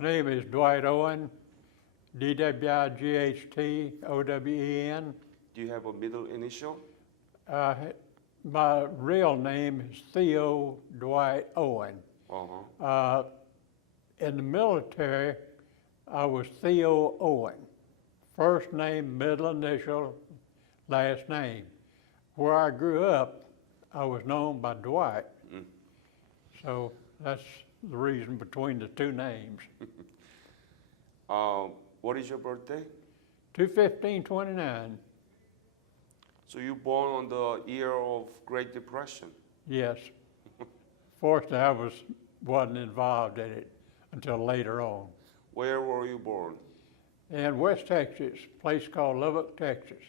My name is Dwight Owen, D-W-I-G-H-T-O-W-E-N. Do you have a middle initial? My real name is Theo Dwight Owen. Uh-huh. In the military, I was Theo Owen. First name, middle initial, last name. Where I grew up, I was known by Dwight. Mm. So that's the reason between the two names. What is your birthday? 2/15/29. So you born on the year of Great Depression? Yes. Fortunately, I wasn't involved in it until later on. Where were you born? In West Texas, a place called Lubbock, Texas,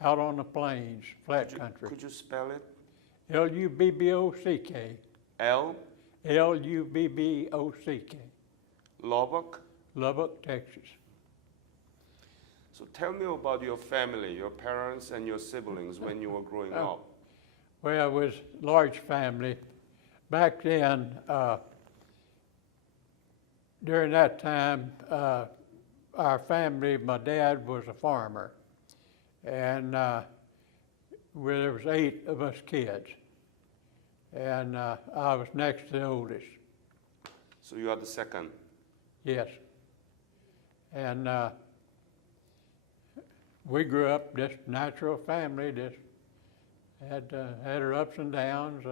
out on the plains, flat country. Could you spell it? L-U-B-B-O-C-K. L? L-U-B-B-O-C-K. Lubbock? Lubbock, Texas. So tell me about your family, your parents and your siblings when you were growing up. Well, it was a large family. Back then, during that time, our family, my dad was a farmer, and there was 8 of us kids, and I was next to the oldest. So you are the second? Yes. And we grew up just natural family, just had our ups and downs.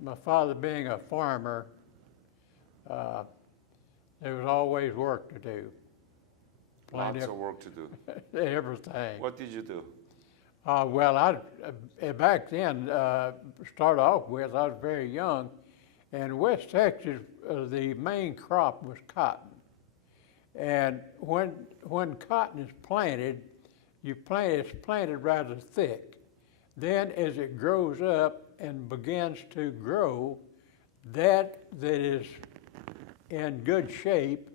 My father being a farmer, there was always work to do. Lots of work to do. Everything. What did you do? Well, back then, start off with, I was very young. In West Texas, the main crop was cotton. And when cotton is planted, it's planted rather thick. Then as it grows up and begins to grow, that is in good shape,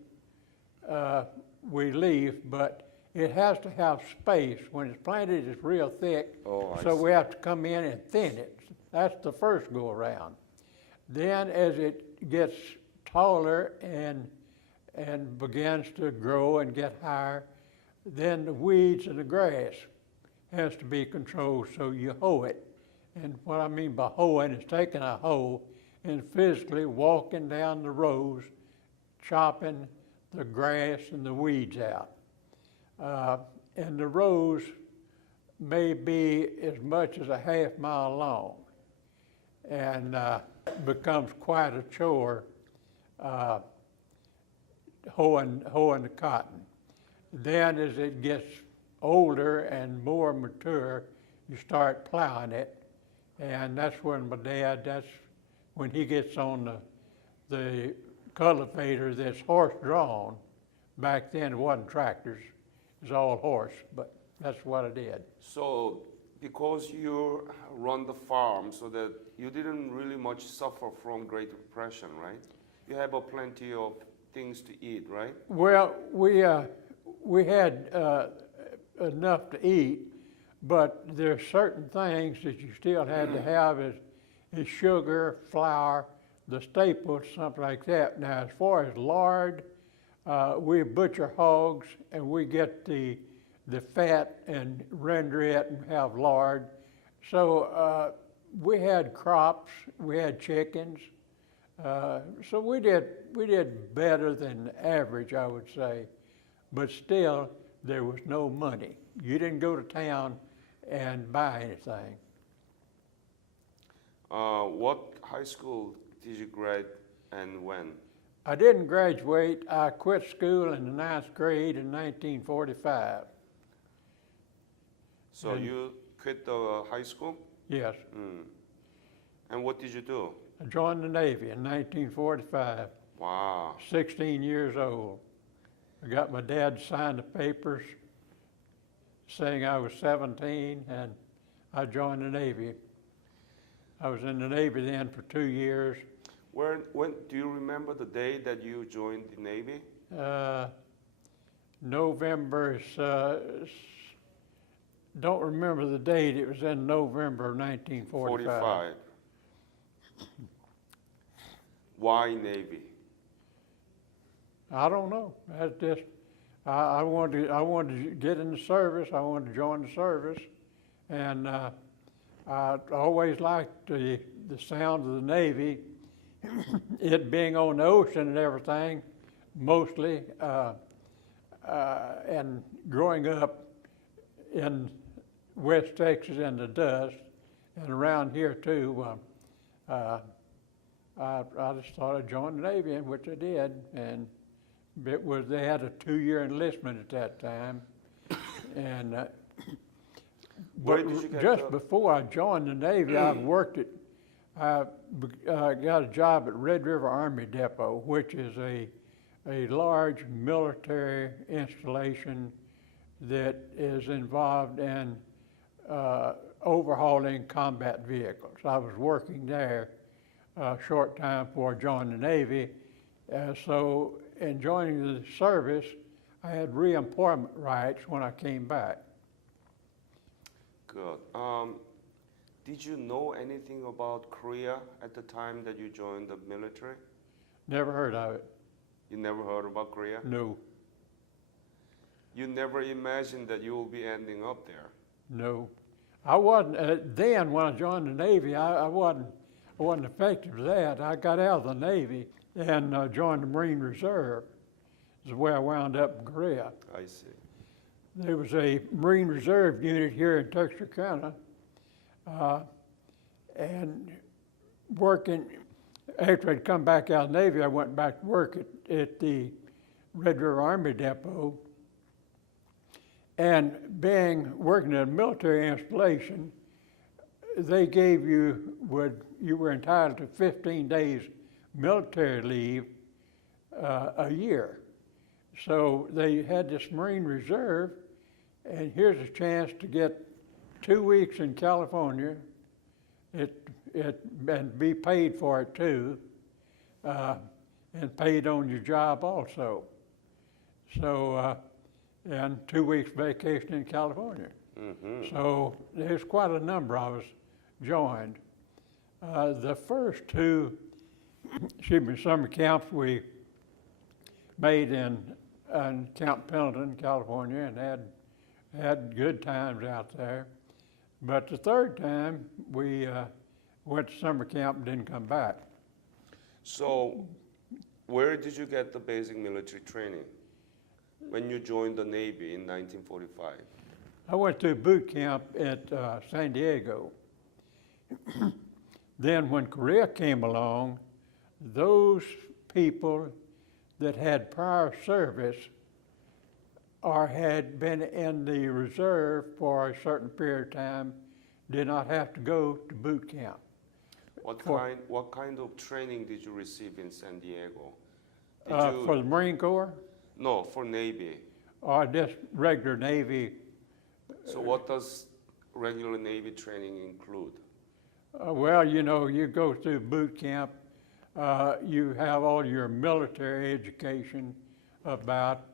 we leave, but it has to have space. When it's planted, it's real thick, so we have to come in and thin it. That's the first go around. Then as it gets taller and begins to grow and get higher, then the weeds and the grass has to be controlled, so you hoe it. And what I mean by hoeing is taking a hoe and physically walking down the rows, chopping the grass and the weeds out. And the rows may be as much as a half-mile long, and becomes quite a chore hoeing the cotton. Then as it gets older and more mature, you start plowing it, and that's when when he gets on the cultivator that's horse-drawn. Back then it wasn't tractors, it was all horse, but that's what I did. So because you run the farm, so that you didn't really much suffer from Great Depression, right? You have plenty of things to eat, right? Well, we had enough to eat, but there are certain things that you still had to have is sugar, flour, the staples, something like that. Now, as far as lard, we butcher hogs and we get the fat and render it and have lard. So we had crops, we had chickens. So we did better than average, I would say, but still there was no money. You didn't go to town and buy anything. What high school did you grade and when? I didn't graduate. I quit school in the 9th grade in 1945. So you quit the high school? Yes. And what did you do? I joined the Navy in 1945. Wow. 16 years old. I got my dad to sign the papers saying I was 17, and I joined the Navy. I was in the Navy then for 2 years. When do you remember the day that you joined the Navy? November, don't remember the date. It was in November of 1945. Why Navy? I don't know. That's just I wanted to get in the service. I wanted to join the service, and I always liked the sound of the Navy, it being on the ocean and everything, mostly, and growing up in West Texas in the dust, and around here too. I just thought I'd join the Navy, which I did, and they had a 2-year enlistment at that time, and just before I joined the Navy, I got a job at Red River Army Depot, which is a large military installation that is involved in overhauling combat vehicles. I was working there a short time before I joined the Navy. So in joining the service, I had re-employment rights when I came back. Good. Did you know anything about Korea at the time that you joined the military? Never heard of it. You never heard about Korea? No. You never imagined that you will be ending up there? No. I wasn't, then when I joined the Navy, I wasn't effective to that. I got out of the Navy and joined the Marine Reserve. Is where I wound up in Korea. I see. There was a Marine Reserve unit here in Texarkana, and working, after I'd come back out of the Navy, I went back to work at the Red River Army Depot. And working at a military installation, they gave you were entitled to 15 days military leave a year. So they had this Marine Reserve, and here's a chance to get 2 weeks in California, and be paid for it too, and paid on your job also. So, and 2 weeks vacation in California. Mm-hmm. So there's quite a number of us joined. The first two, summer camps we made in Camp Pendleton, California, and had good times out there. But the third time, we went to summer camp and didn't come back. So, where did you get the basic military training when you joined the Navy in 1945? I went to boot camp at San Diego. Then when Korea came along, those people that had prior service or had been in the reserve for a certain period of time did not have to go to boot camp. What kind of training did you receive in San Diego? For the Marine Corps? No, for Navy. Or just regular Navy. So what does regular Navy training include? Well, you go through boot camp. You have all your military education about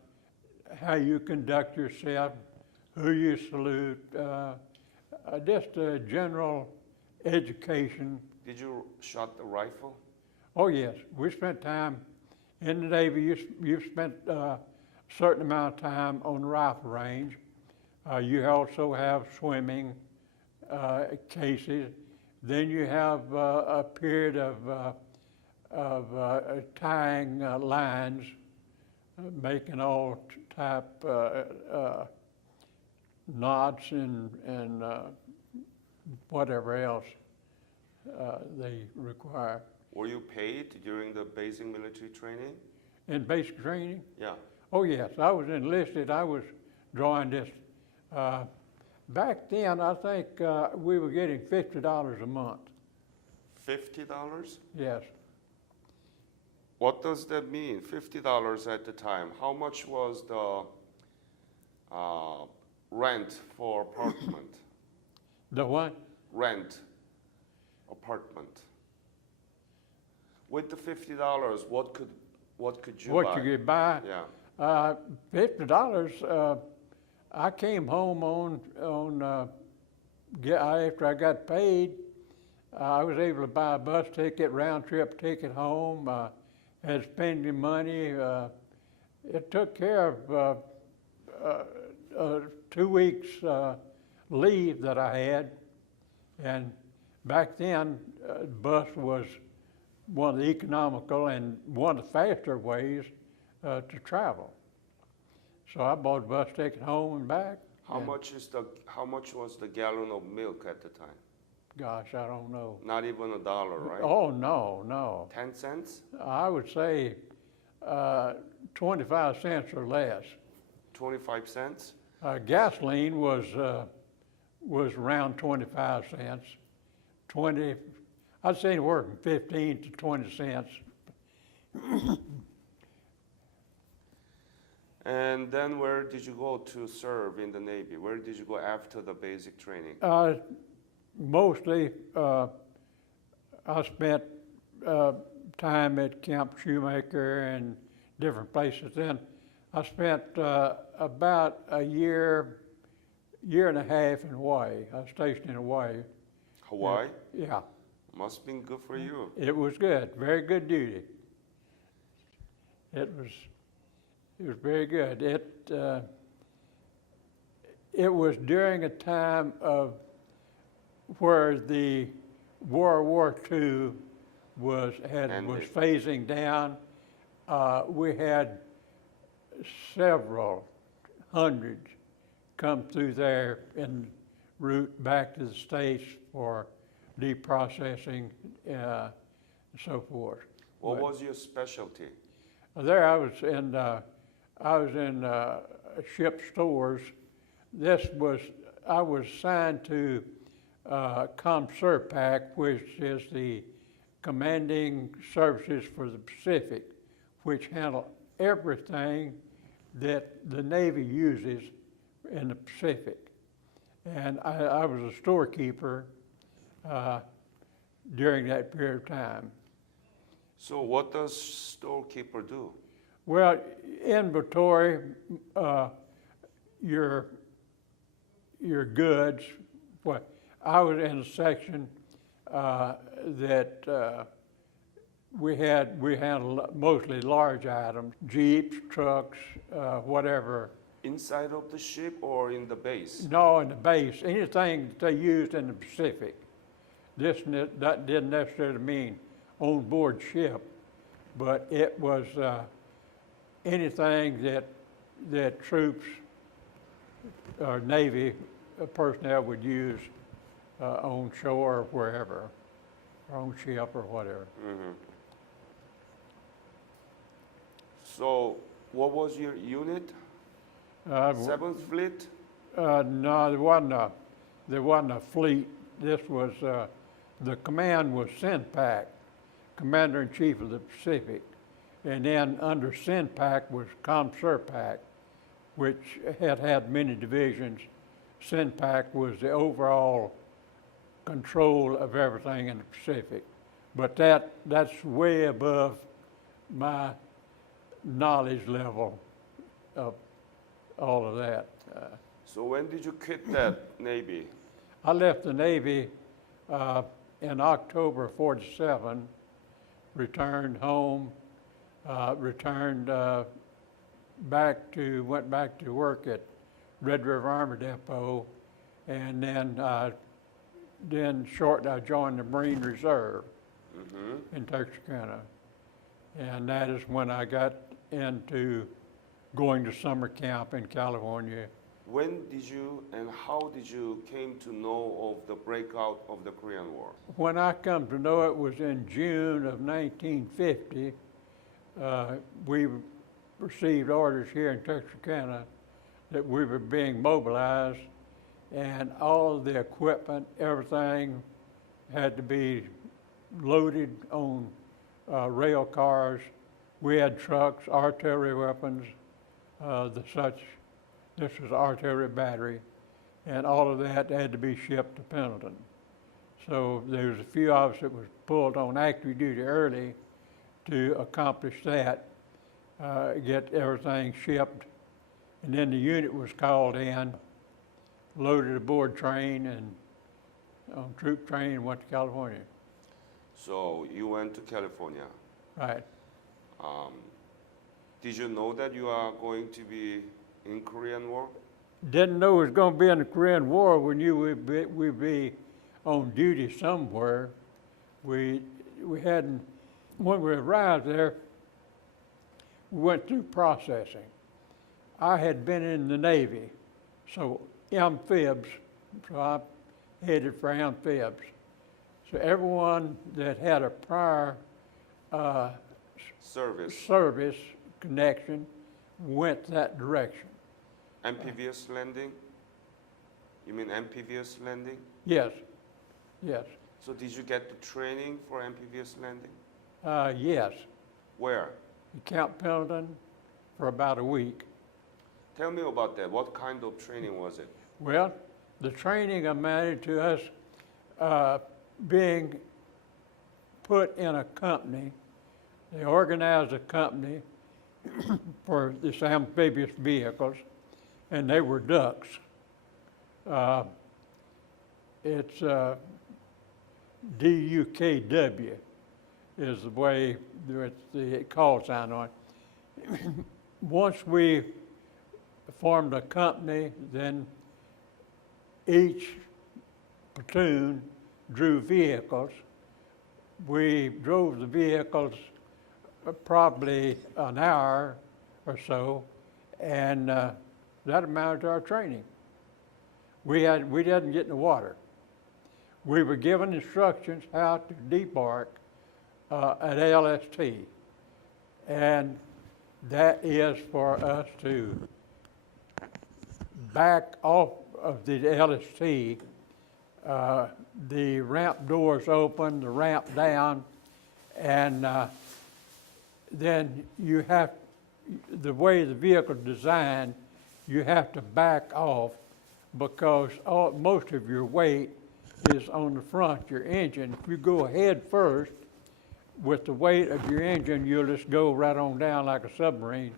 how you conduct yourself, who you salute, just a general education. Did you shoot the rifle? Oh yes, we spent time in the Navy. You spent a certain amount of time on the rifle range. You also have swimming cases. Then you have a period of tying lines, making all type knots and whatever else they require. Were you paid during the basic military training? In basic training? Yeah. Oh yes, I was enlisted. I was drawing this. Back then, I think we were getting $50 a month. $50? Yes. What does that mean, $50 at the time? How much was the rent for apartment? The what? Rent, apartment. With the $50, what could you buy? What you could buy? Yeah. $50. I came home after I got paid. I was able to buy a bus ticket, round trip ticket home, had spending money. It took care of 2 weeks leave that I had. And back then, bus was one of the economical and one of the faster ways to travel. So I bought a bus ticket home and back. How much was the gallon of milk at the time? Gosh, I don't know. Not even $1, right? Oh, no. 10 cents? I would say 25 cents or less. 25 cents? Gasoline was around 25 cents. I'd say anywhere from 15 to 20 cents. And then where did you go to serve in the Navy? Where did you go after the basic training? Mostly, I spent time at Camp Shoemaker and different places. Then I spent about a year and a half in Hawaii. I was stationed in Hawaii. Hawaii? Yeah. Must have been good for you. It was good, very good duty. It was very good. It was during a time of where the World War II was phasing down. We had several hundreds come through there en route back to the States for deprocessing and so forth. What was your specialty? There I was in ship stores. I was assigned to ComSurpac, which is the commanding services for the Pacific, which handle everything that the Navy uses in the Pacific. And I was a storekeeper during that period of time. So what does storekeeper do? Well, inventory, your goods. What I was in a section that we handled mostly large items, Jeeps, trucks, whatever. Inside of the ship or in the base? No, in the base. Anything that they used in the Pacific. That didn't necessarily mean on board ship, but it was anything that troops or Navy personnel would use on shore or wherever, or on ship or whatever. Mm-hmm. So, what was your unit? 7th Fleet? No, there wasn't a fleet. This was the command was CENTPAC, Commander-in-Chief of the Pacific, and then under CENTPAC was ComSurpac, which had many divisions. CENTPAC was the overall control of everything in the Pacific, but that's way above my knowledge level of all of that. So when did you quit that Navy? I left the Navy in October of '47, returned home, went back to work at Red River Army Depot, and then I joined the Marine Reserve in Texarkana. And that is when I got into going to summer camp in California. When did you and how did you came to know of the breakout of the Korean War? When I come to know it was in June of 1950. We received orders here in Texarkana that we were being mobilized, and all of the equipment, everything had to be loaded on rail cars. We had trucks, artillery weapons, this was artillery battery, and all of that had to be shipped to Pendleton. So there was a few of us that was pulled on active duty early to accomplish that, get everything shipped, and then the unit was called in, loaded aboard train, on troop training and went to California. So you went to California. Right. Did you know that you are going to be in Korean War? Didn't know it was going to be in the Korean War. We knew we'd be on duty somewhere. We hadn't, when we arrived there, we went through processing. I had been in the Navy, so amphibs, so I headed for amphibs. So everyone that had a prior service connection went that direction. Amphibious landing? You mean amphibious landing? Yes, yes. So did you get the training for amphibious landing? Yes. Where? In Camp Pendleton for about a week. Tell me about that. What kind of training was it? Well, the training amounted to us being put in a company. They organized a company for this amphibious vehicles, and they were ducks. It's DUKW is the way it's the call sign on it. Once we formed a company, then each platoon drew vehicles. We drove the vehicles probably an hour or so, and that amounted to our training. We didn't get in the water. We were given instructions how to debark at LST, and that is for us to back off of the LST. The ramp doors open, the ramp down, and then you have, the way the vehicle is designed, you have to back off because most of your weight is on the front, your engine. If you go ahead first with the weight of your engine, you'll just go right on down like a submarine.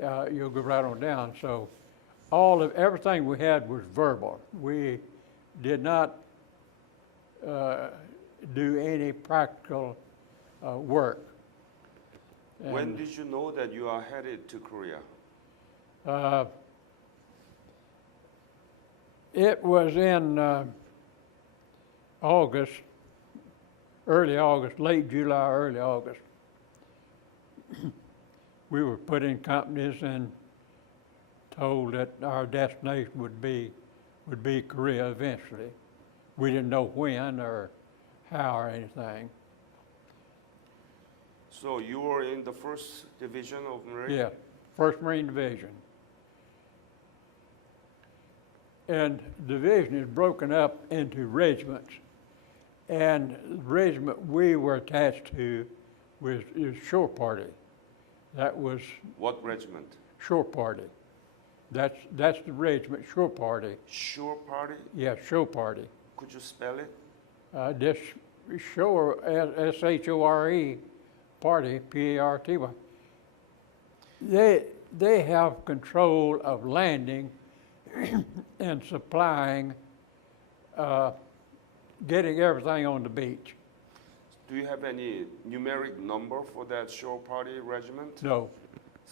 You'll go right on down. So everything we had was verbal. We did not do any practical work. When did you know that you are headed to Korea? It was in August, early August, late July, early August. We were put in companies and told that our destination would be Korea eventually. We didn't know when or how or anything. So you were in the 1st Division of Marine? Yeah, 1st Marine Division. And division is broken up into regiments. And the regiment we were attached to is Shore Party. That was... What regiment? Shore Party. That's the regiment, Shore Party. Shore Party? Yeah, Shore Party. Could you spell it? This Shore, S-H-O-R-E, Party, P-A-R-T-Y. They have control of landing and supplying, getting everything on the beach. Do you have any numeric number for that Shore Party regiment? No.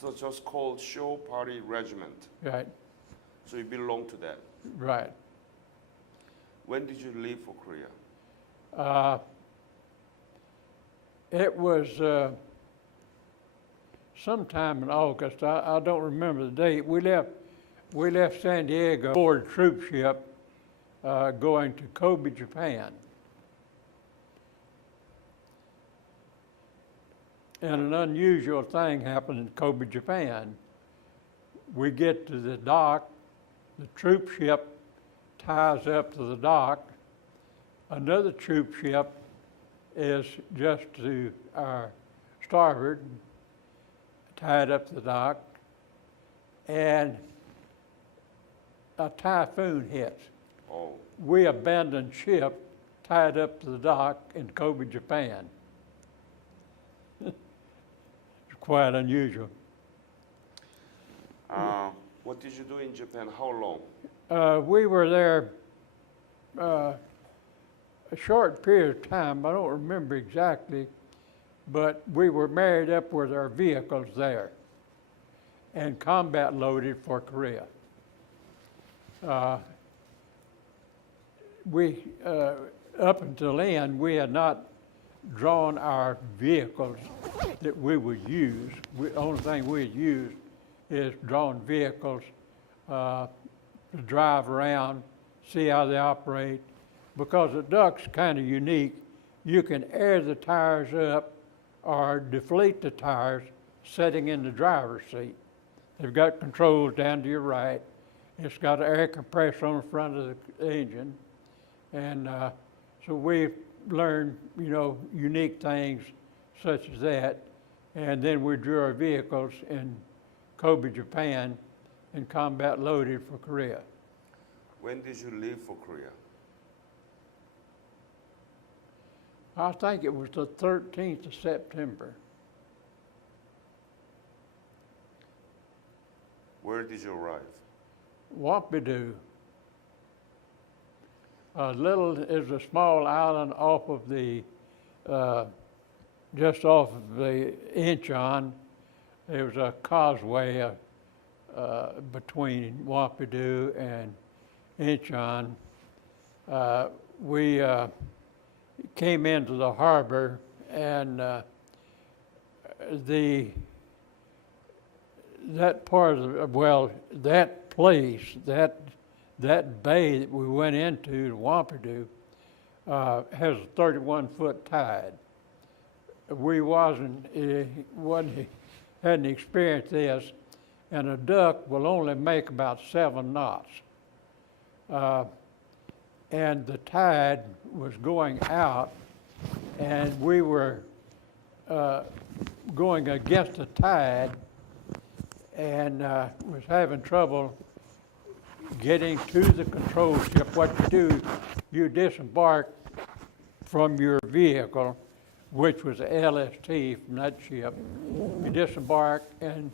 So it's just called Shore Party Regiment. Right. So you belong to that. Right. When did you leave for Korea? It was sometime in August. I don't remember the date. We left San Diego aboard a troop ship going to Kobe, Japan. And an unusual thing happened in Kobe, Japan. We get to the dock, the troop ship ties up to the dock. Another troop ship is just to our starboard, tied up to the dock, and a typhoon hits. Oh. We abandoned ship, tied up to the dock in Kobe, Japan. It's quite unusual. What did you do in Japan? How long? We were there a short period of time, I don't remember exactly, but we were married up with our vehicles there and combat loaded for Korea. Up until then, we had not drawn our vehicles that we would use. The only thing we had used is drawn vehicles to drive around, see how they operate. Because the duck's kind of unique, you can air the tires up or deflate the tires sitting in the driver's seat. They've got controls down to your right. It's got an air compressor on the front of the engine. And so we've learned, unique things such as that. And then we drew our vehicles in Kobe, Japan, and combat loaded for Korea. When did you leave for Korea? I think it was the 13th of September. Where did you arrive? Wampidoo. Is a small island off of the, just off of the Incheon. There was a causeway between Wampidoo and Incheon. We came into the harbor, and that place, that bay that we went into, the Wampidoo, has a 31-foot tide. We hadn't experienced this, and a duck will only make about 7 knots. And the tide was going out, and we were going against the tide, and was having trouble getting to the control ship. What you do, you disembark from your vehicle, which was a LST from that ship. You disembark, and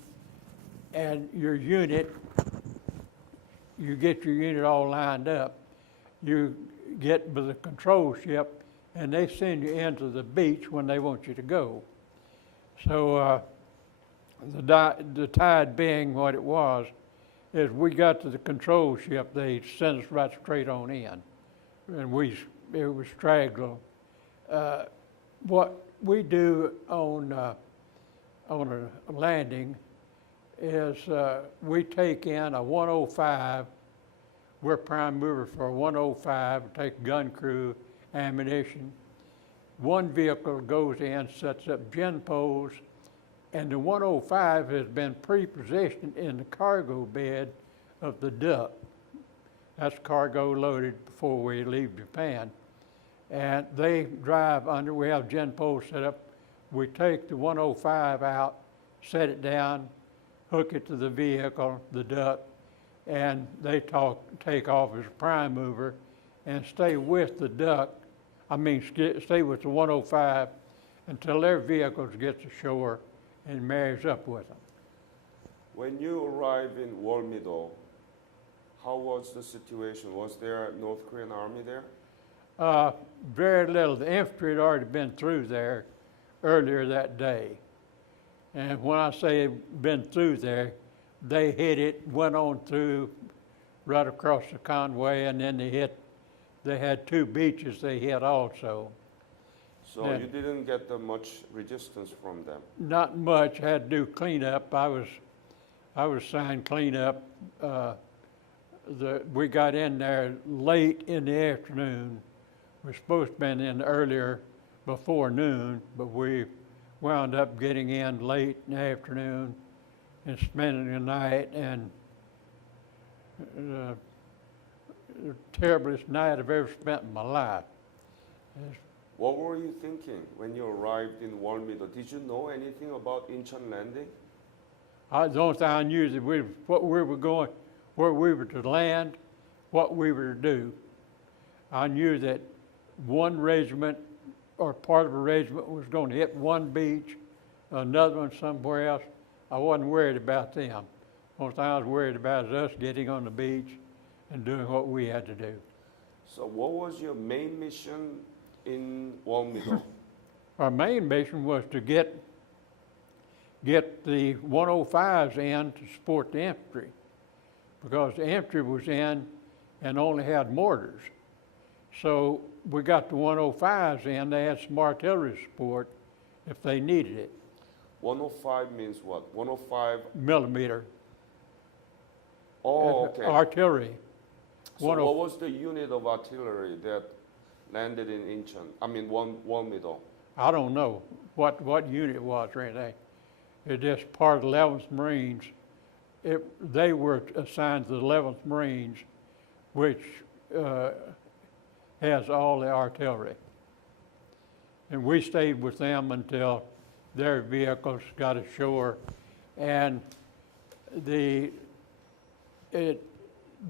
your unit, you get your unit all lined up. You get with the control ship, and they send you into the beach when they want you to go. So the tide being what it was, as we got to the control ship, they sent us right straight on in, and it was straggle. What we do on a landing is we take in a 105. We're prime mover for a 105, take gun crew, ammunition. One vehicle goes in, sets up gin poles, and the 105 has been pre-positioned in the cargo bed of the duck. That's cargo loaded before we leave Japan. And they drive under, we have gin poles set up. We take the 105 out, set it down, hook it to the vehicle, the duck, and they take off as a prime mover and stay with the duck, stay with the 105 until their vehicles get to shore and marries up with them. When you arrived in Walmido, how was the situation? Was there a North Korean army there? Very little. The infantry had already been through there earlier that day. And when I say been through there, they hit it, went on through right across the conway, and then they had 2 beaches they hit also. So you didn't get much resistance from them? Not much. Had to do cleanup. I was assigned cleanup. We got in there late in the afternoon. We were supposed to have been in earlier before noon, but we wound up getting in late in the afternoon and spending the night, and the terriblest night I've ever spent in my life. What were you thinking when you arrived in Walmido? Did you know anything about Incheon landing? The only thing I knew is that what we were going, where we were to land, what we were to do. I knew that one regiment or part of a regiment was going to hit one beach, another one somewhere else. I wasn't worried about them. The only thing I was worried about is us getting on the beach and doing what we had to do. So what was your main mission in Wall Middle? Our main mission was to get the 105s in to support the infantry, because the infantry was in and only had mortars. So we got the 105s in, they had some artillery support if they needed it. 105 means what? 105? Millimeter. Oh, okay. Artillery. So what was the unit of artillery that landed in Incheon? I mean, Wall Middle. I don't know what unit it was or anything. It's just part of the 11th Marines. They were assigned to the 11th Marines, which has all the artillery. And we stayed with them until their vehicles got ashore. And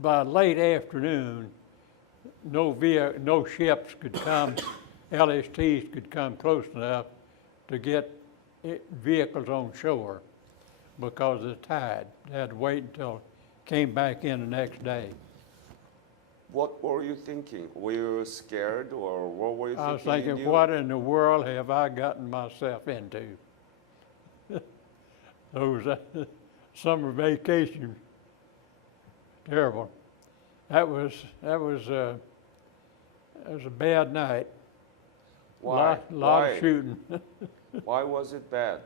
by late afternoon, no ships could come, LSTs could come close enough to get vehicles on shore because of the tide. They had to wait until it came back in the next day. What were you thinking? Were you scared, or what were you thinking? I was thinking, what in the world have I gotten myself into? Those summer vacations, terrible. That was a bad night. Why? Lot of shooting. Why was it bad?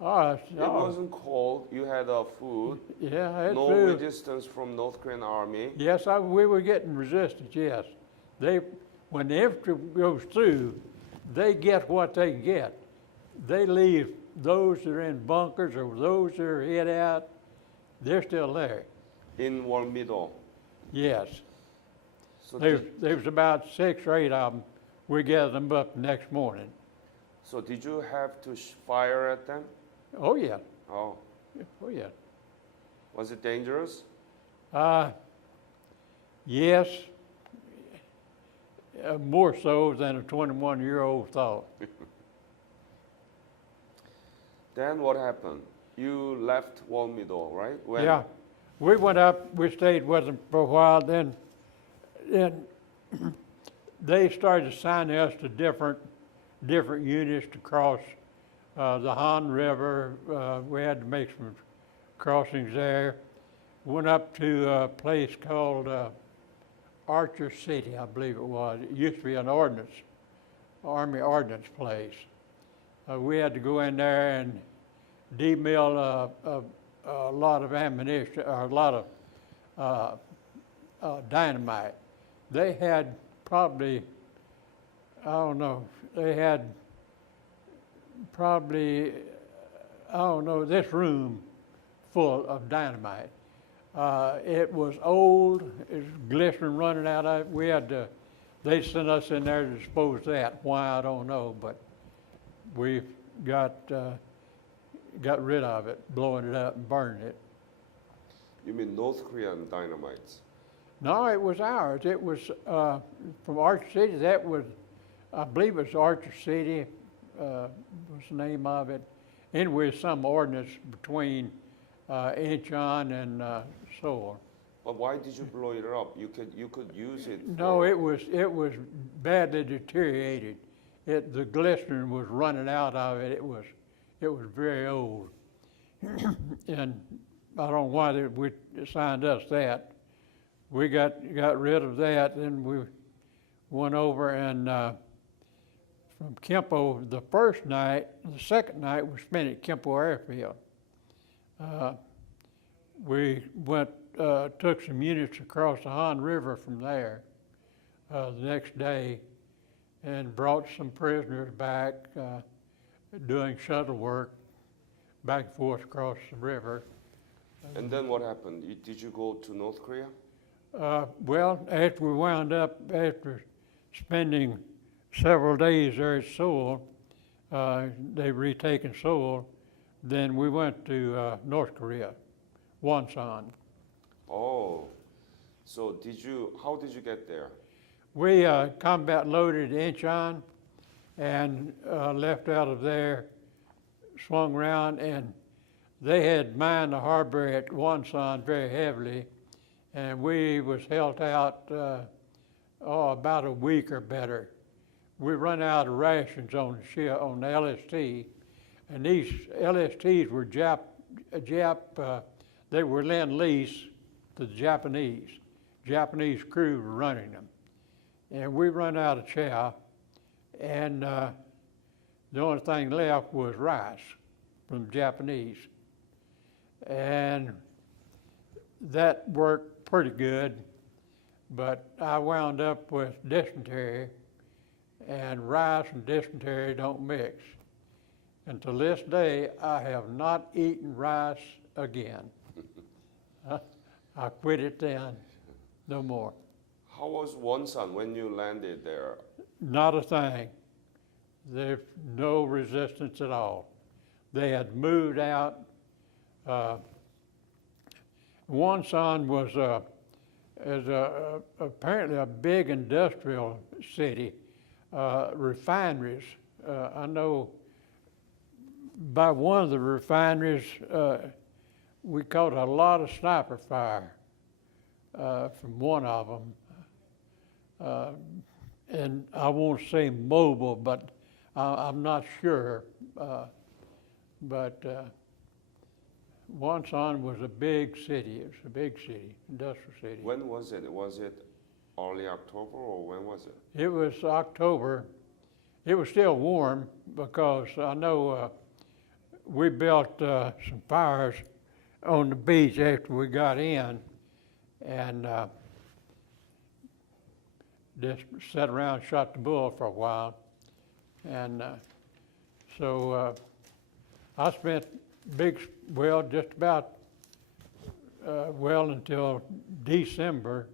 Oh, It wasn't cold. You had food. Yeah, I had No food. resistance from North Korean army. Yes, we were getting resistance, yes. When the infantry goes through, they get what they get. They leave those that are in bunkers or those that are hid out, they're still there. In Wall Middle. Yes. So There was about 6 or 8 of them. We gathered them up the next morning. So did you have to fire at them? Oh, yeah. Oh. Oh, yeah. Was it dangerous? Yes. More so than a 21-year-old thought. Then what happened? You left Wall Middle, right? When? Yeah. We went up, we stayed with them for a while, then they started assigning us to different units to cross the Han River. We had to make some crossings there. Went up to a place called Archer City, I believe it was. It used to be an Army ordnance place. We had to go in there and demill a lot of ammunition, or a lot of dynamite. They had probably, I don't know, they had probably, I don't know, this room full of dynamite. It was old, it was glycerin running out of it. They sent us in there to dispose of that. Why, I don't know, but we got rid of it, blowing it up and burning it. You mean North Korean dynamites? No, it was ours. It was from Archer City. That was, I believe it was Archer City, was the name of it. Anyway, some ordinance between Incheon and Seoul. But why did you blow it up? You could use it. No, it was badly deteriorated. The glycerin was running out of it. It was very old, and I don't know why they assigned us that. We got rid of that, then we went over and from Kempo the first night. The second night we spent at Kempo Airfield. We went, took some units across the Han River from there the next day and brought some prisoners back doing shuttle work back and forth across the river. And then what happened? Did you go to North Korea? Well, after we wound up, after spending several days there at Seoul, they retaken Seoul, then we went to North Korea, Wonsan. Oh, so how did you get there? We combat loaded Incheon and left out of there, swung around, and they had mined the harbor at Wonsan very heavily, and we was held out about a week or better, we run out of rations on the ship, on the LST, and these LSTs were they were lend-lease to the Japanese. Japanese crew were running them. And we run out of chow, and the only thing left was rice from the Japanese. And that worked pretty good, but I wound up with dysentery, and rice and dysentery don't mix. And to this day, I have not eaten rice again. I quit it then, no more. How was Wonsan when you landed there? Not a thing. There's no resistance at all. They had moved out. Wonsan was apparently a big industrial city, refineries. I know by one of the refineries, we caught a lot of sniper fire from one of them. And I won't say mobile, but I'm not sure. But Wonsan was a big city. It was a big city, industrial city. When was it? Was it early October or when was it? It was October. It was still warm because I know we built some fires on the beach after we got in, and just sat around and shot the bull for a while. And so I spent just about, until December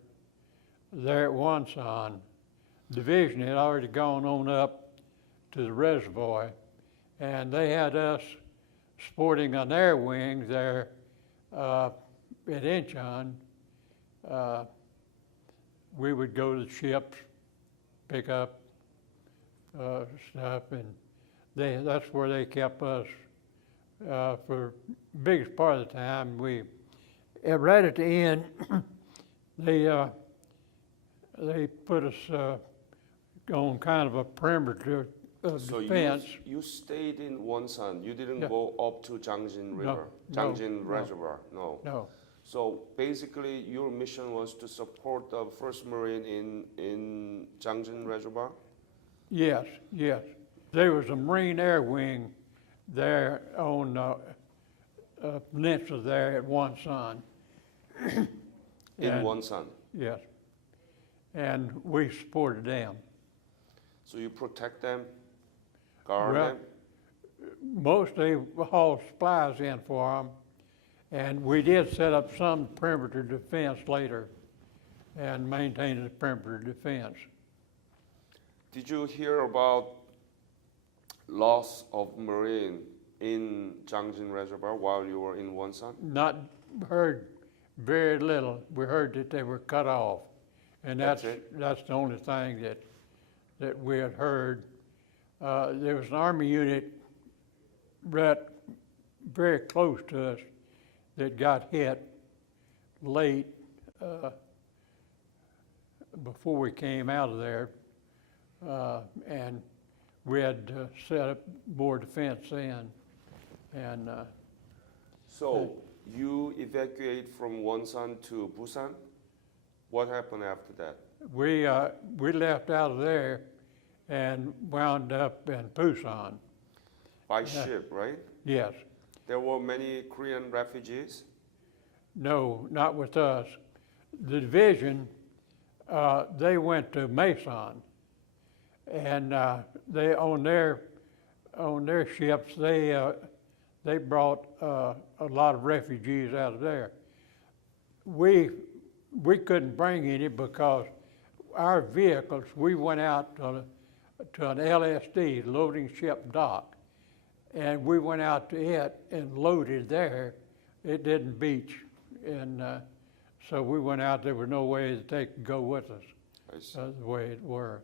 there at Wonsan. Division had already gone on up to the reservoir, and they had us sporting an air wing there at Incheon. We would go to the ships, pick up stuff, and that's where they kept us for the biggest part of the time. Right at the end, they put us on kind of a perimeter of defense. So you stayed in Wonsan. You didn't go up to Jangjin River, Jangjin Reservoir. No. No. So basically, your mission was to support the 1st Marine in Jangjin Reservoir? Yes, yes. There was a Marine Air Wing there on a peninsula there at Wonsan. In Wonsan? Yes. And we supported them. So you protect them, guard them? Mostly we hauled supplies in for them, and we did set up some perimeter defense later and maintained the perimeter defense. Did you hear about loss of Marine in Jangjin Reservoir while you were in Wonsan? Not heard very little. We heard that they were cut off, and that's the only thing that we had heard. There was an Army unit right very close to us that got hit late before we came out of there, and we had set up more defense then. And so you evacuate from Wonsan to Busan. What happened after that? We left out of there and wound up in Busan. By ship, right? Yes. There were many Korean refugees? No, not with us. The division, they went to Mason, and they on their ships they brought a lot of refugees out of there. We couldn't bring any because our vehicles, we went out to an LSD, loading ship dock, and we went out to it and loaded there. It didn't beach, and so we went out. There was no way that they could go with us. I see. The way it was.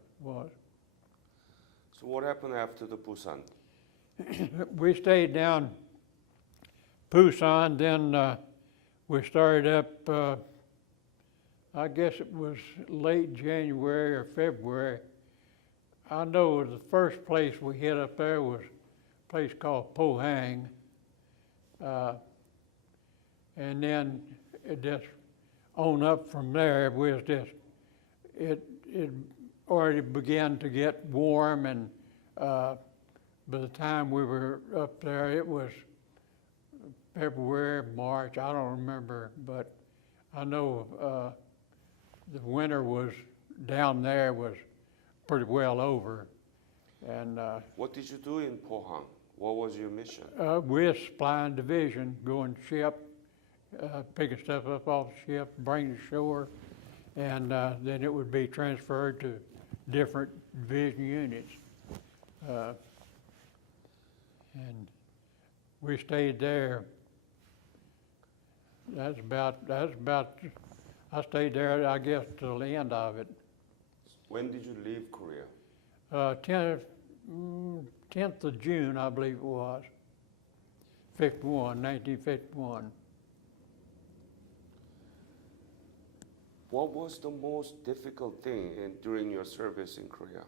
So what happened after the Busan? We stayed down Busan, then we started up, I guess it was late January or February, I know the first place we hit up there was a place called Pohang. And then it just on up from there, we was just, it already began to get warm, and by the time we were up there, it was February, March, I don't remember, but I know the winter was down there was pretty well over. And What did you do in Pohang? What was your mission? we're supplying division, going ship, picking stuff up off the ship, bring it to shore, and then it would be transferred to different division units. And we stayed there. That's about, I stayed there, I guess, till the end of it. When did you leave Korea? 10th of June, I believe it was, 1951. What was the most difficult thing during your service in Korea?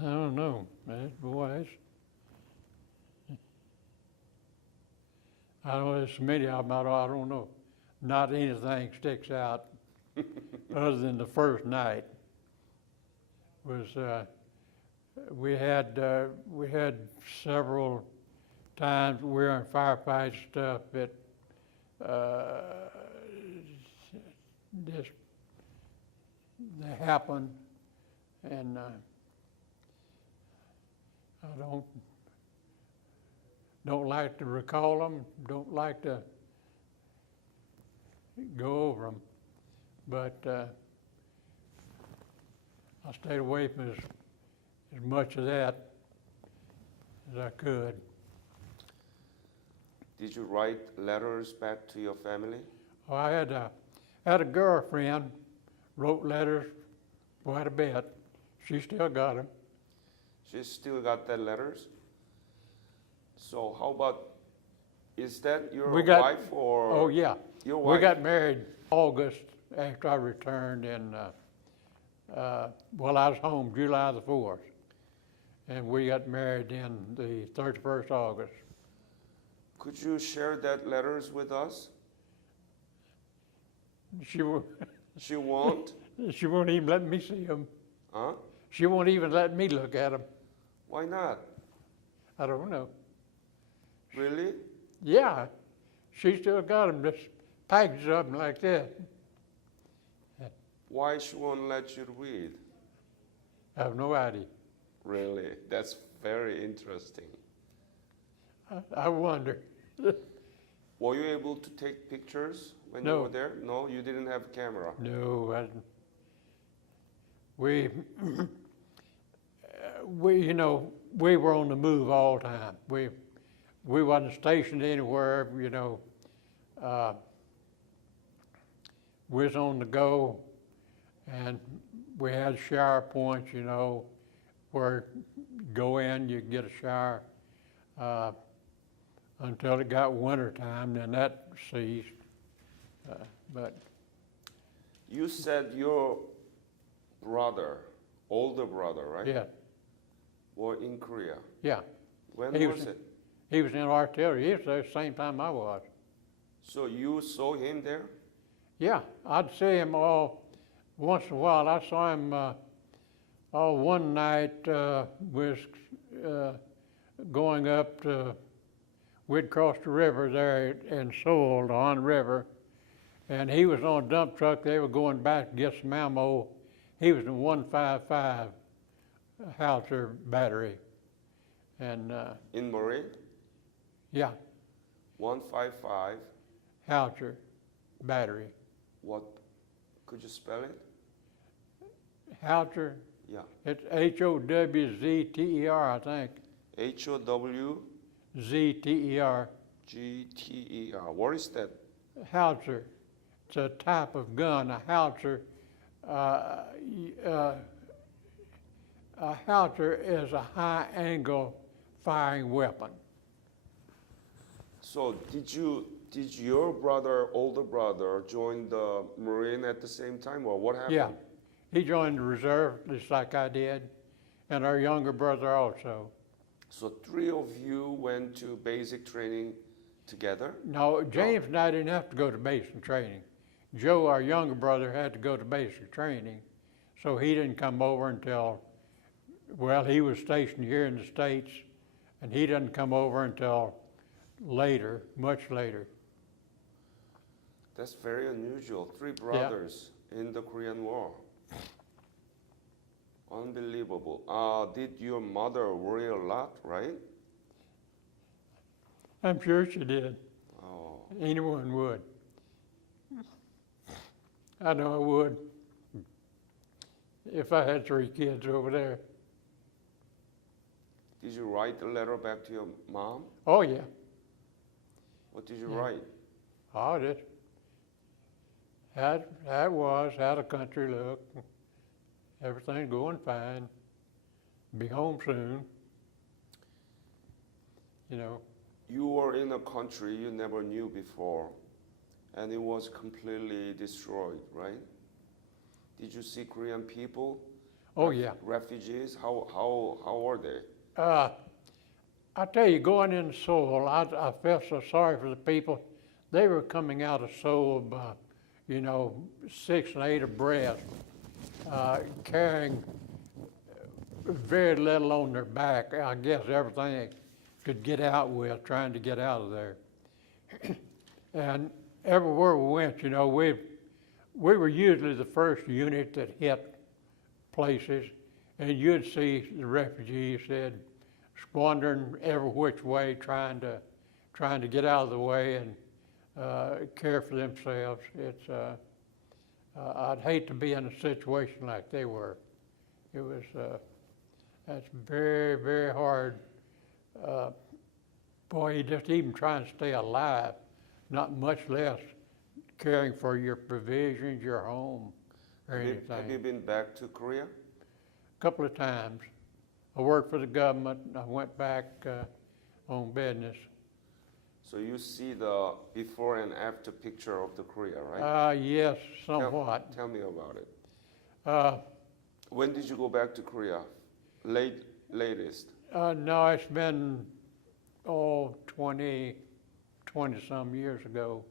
I don't know, boy, I know there's so many of them, I don't know. Not anything sticks out other than the first night. Was we had several times we were in firefight stuff that just they happen, and I don't like to recall them, don't like to go over them, but I stayed away from as much of that as I could. Did you write letters back to your family? Oh, I had a girlfriend, wrote letters quite a bit. She still got them. She still got the letters? So how about, is that your wife or? Oh yeah, your wife? We got married August after I returned, and I was home July the 4th, and we got married in the 31st August. Could you share that letters with us? She won't. She won't? She won't even let me see them. Huh? She won't even let me look at them. Why not? I don't know. Really? Yeah, she still got them, just packaged up like that. Why she won't let you read? I have no idea. Really? That's very interesting. I wonder. Were you able to take pictures when No. you were there? No, you didn't have a camera. No, we, we were on the move all the time. We wasn't stationed anywhere, we was on the go, and we had shower points, where you go in, you get a shower, until it got winter time, then that ceased. But You said your brother, older brother, right? yeah, Were in Korea. yeah. When He was was- it? He was in artillery. He was there the same time I was. So you saw him there? Yeah, I'd see him once in a while. I saw him one night. Was going up to. We'd crossed the river there in Seoul, the Han River, and he was on a dump truck. They were going back to get some ammo. He was in 155 howitzer battery, and In Marine? yeah, 155. howitzer battery. What? Could you spell it? Howitzer. Yeah. It's HOWZTER, I think. HOWGTER. ZTER. What is that? Howitzer. It's a type of gun. A howitzer. A howitzer is a high-angle firing weapon. So did your brother, older brother, join the Marine at the same time, or what happened? Yeah, He joined the reserve just like I did, and our younger brother also. So three of you went to basic training together? No, James and I didn't have to go to basic training. Joe, our younger brother, had to go to basic training, so he didn't come over until, well, he was stationed here in the States, and he didn't come over until later, much later. That's very unusual. Three brothers in the Korean War. Unbelievable. Did your mother worry a lot, right? I'm sure she did. Oh. Anyone would. I know I would. If I had 3 kids over there. Did you write a letter back to your mom? Oh, yeah. What did you Yeah. write? Oh, just how it was, how the country looked. Everything's going fine. Be home soon. You know. You were in a country you never knew before, and it was completely destroyed, right? Did you see Korean people? Oh, yeah. Refugees? How were they? I tell you, going into Seoul, I felt so sorry for the people. They were coming out of Seoul, 6 and 8 abreast, carrying very little on their back. I guess everything they could get out with, trying to get out of there. And everywhere we went, we were usually the first unit that hit places, and you'd see the refugees said squandering every which way, trying to get out of the way and care for themselves. It's I'd hate to be in a situation like they were. It was that's very, very hard. Boy, you just even trying to stay alive, not much less caring for your provisions, your home, or anything. Have you been back to Korea? A couple of times. I worked for the government. I went back on business. So you see the before and after picture of the Korea, right? Yes, somewhat. Tell me about it. When did you go back to Korea? Latest? No, it's been 20 some years ago.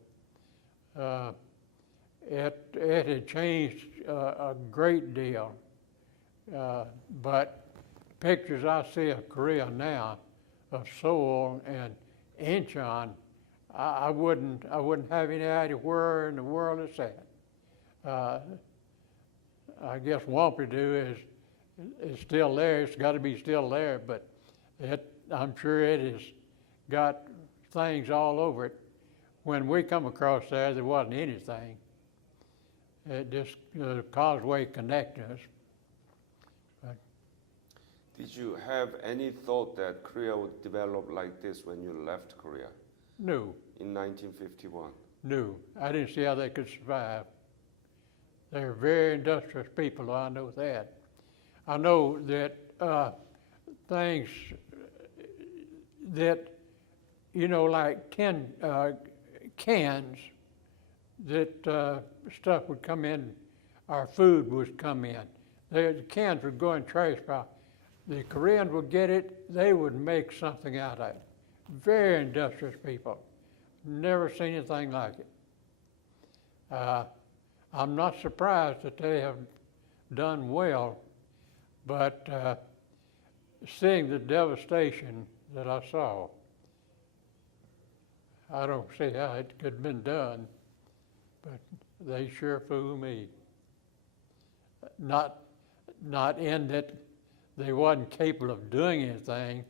It had changed a great deal, but pictures I see of Korea now, of Seoul and Incheon, I wouldn't have any idea where in the world it's at. I guess Wampadu is still there. It's got to be still there, but I'm sure it has got things all over it. When we come across there wasn't anything. It just the causeway connected us. But did you have any thought that Korea would develop like this when you left Korea? No. In 1951? No. I didn't see how they could survive. They're very industrious people, I know that. I know that things that, like tin cans, that stuff would come in, our food would come in. The cans would go in trash pile. The Koreans would get it, they would make something out of it. Very industrious people. Never seen anything like it. I'm not surprised that they have done well, but seeing the devastation that I saw, I don't see how it could have been done, but they sure fooled me. Not in that they wasn't capable of doing anything,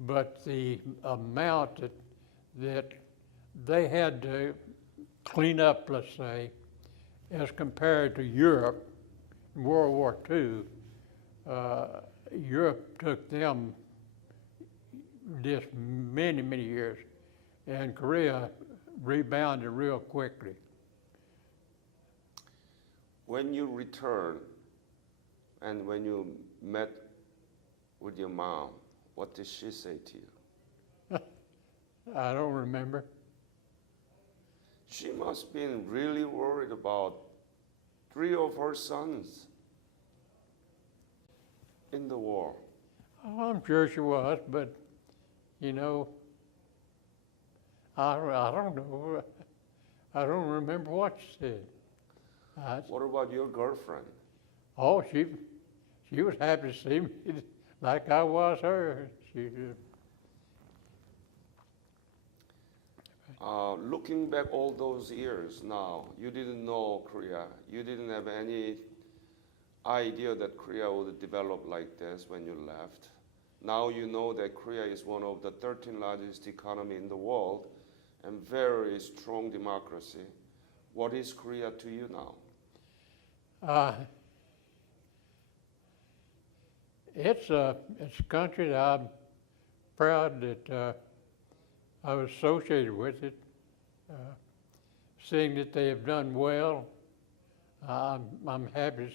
but the amount that they had to clean up, let's say, as compared to Europe in World War II. Europe took them just many, many years, and Korea rebounded real quickly. When you returned and when you met with your mom, what did she say to you? I don't remember. She must have been really worried about 3 of her sons. in the war? Oh, I'm sure she was, but, you know, I don't know. I don't remember what she said. What about your girlfriend? Oh, she was happy to see me like I was her. Looking back all those years now, you didn't know Korea. You didn't have any idea that Korea would develop like this when you left. Now you know that Korea is one of the 13 largest economy in the world and very strong democracy. What is Korea to you now? It's a country that I'm proud that I was associated with it. Seeing that they have done well, I'm happy to